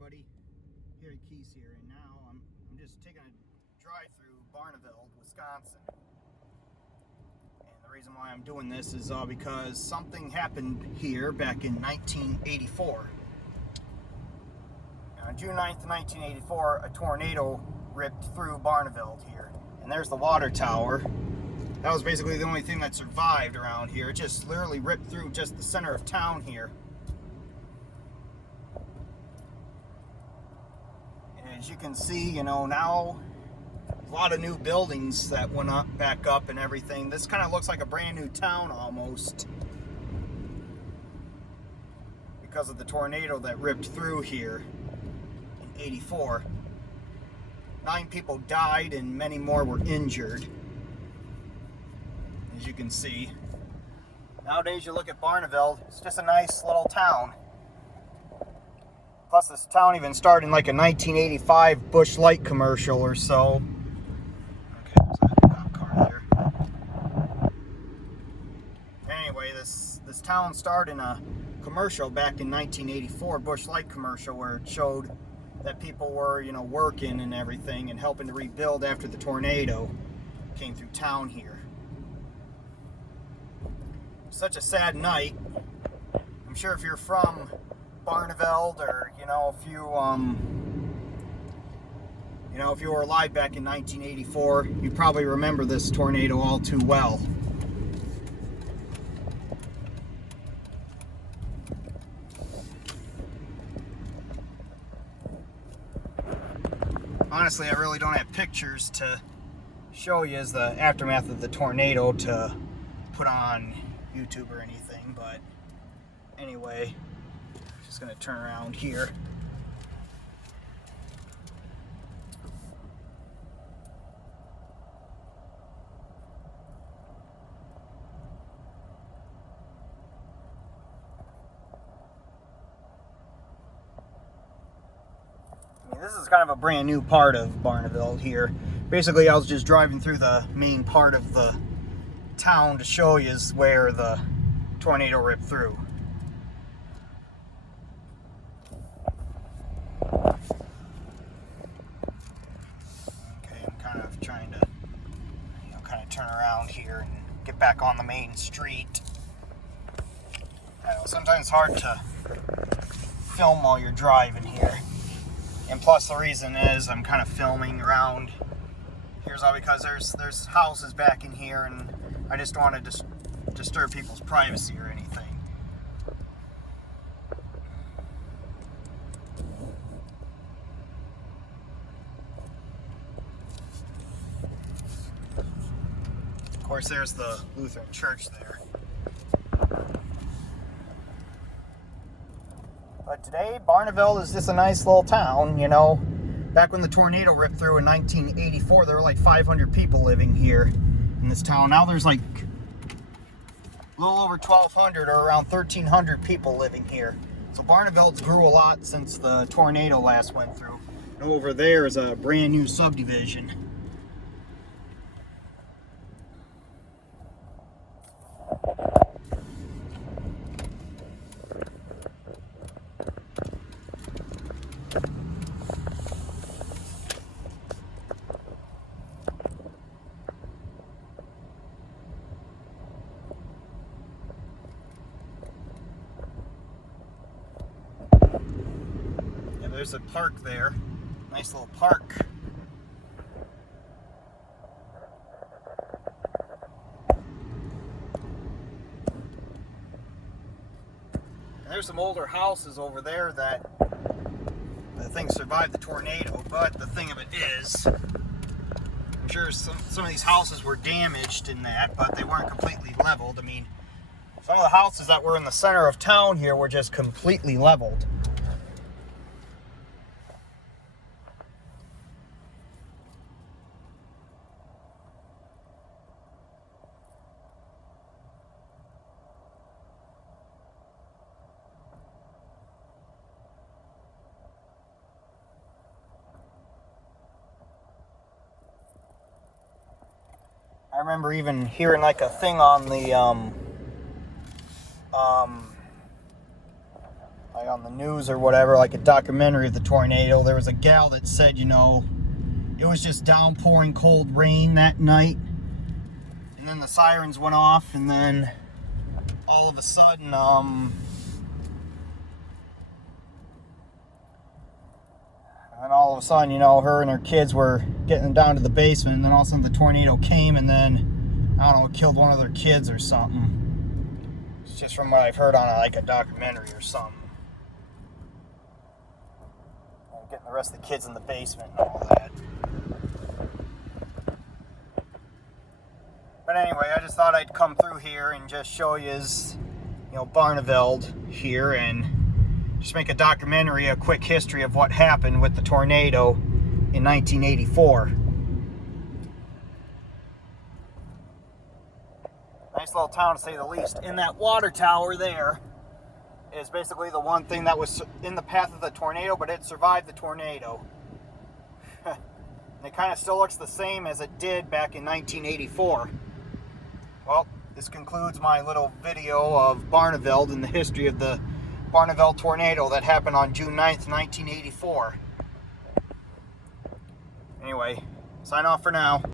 everybody, Harry Keys here, and now I'm just taking a drive through Barneveld, Wisconsin. And the reason why I'm doing this is because something happened here back in 1984. On June 9th, 1984, a tornado ripped through Barneveld here. And there's the water tower. That was basically the only thing that survived around here. It just literally ripped through just the center of town here. As you can see, now a lot of new buildings that went up, back up and everything. This kind of looks like a brand new town almost because of the tornado that ripped through here in 84. 9 people died and many more were injured, as you can see. Nowadays you look at Barneveld, it's just a nice little town. Plus, this town even started in like a 1985 Busch Light commercial or so. Okay, there's a cop car there. Anyway, this town started in a commercial back in 1984, Busch Light commercial, where it showed that people were, working and everything and helping to rebuild after the tornado came through town here. Such a sad night. I'm sure if you're from Barneveld, or if you were alive back in 1984, you probably remember this tornado all too well. Honestly, I really don't have pictures to show you as the aftermath of the tornado to put on YouTube or anything, but anyway, just going to turn around here. This is kind of a brand new part of Barneveld here. Basically, I was just driving through the main part of the town to show you where the tornado ripped through. Okay, I'm kind of trying to turn around here and get back on the main street. I know, sometimes it's hard to film while you're driving here. And plus, the reason is I'm kind of filming around here's all because there's houses back in here, and I just don't want to disturb people's privacy or anything. Of course, there's the Lutheran church there. But today, Barneveld is just a nice little town, Back when the tornado ripped through in 1984, there were like 500 people living here in this town. Now there's like a little over 1,200 or around 1,300 people living here. So Barneveld's grew a lot since the tornado last went through. And over there is a brand new subdivision. There's a park there. Nice little park. And there's some older houses over there that I think survived the tornado, but the thing of it is, I'm sure some of these houses were damaged in that, but they weren't completely leveled. I mean, some of the houses that were in the center of town here were just completely leveled. I remember even hearing like a thing on the like on the news or whatever, like a documentary of the tornado. There was a gal that said, you know, it was just downpouring cold rain that night, and then the sirens went off, and then all of a sudden, you know, her and her kids were getting down to the basement, and then all of a sudden the tornado came, and then, I don't know, it killed one of their kids or something. It's just from what I've heard on like a documentary or something. And getting the rest of the kids in the basement and all that. But anyway, I just thought I'd come through here and just show you, you know, Barneveld here, and just make a documentary, a quick history of what happened with the tornado in 1984. Nice little town, to say the least. And that water tower there is basically the one thing that was in the path of the tornado, but it survived the tornado. And it kind of still looks the same as it did back in 1984. Well, this concludes my little video of Barneveld and the history of the Barneveld tornado that happened on June 9th, 1984. Anyway, sign off for now.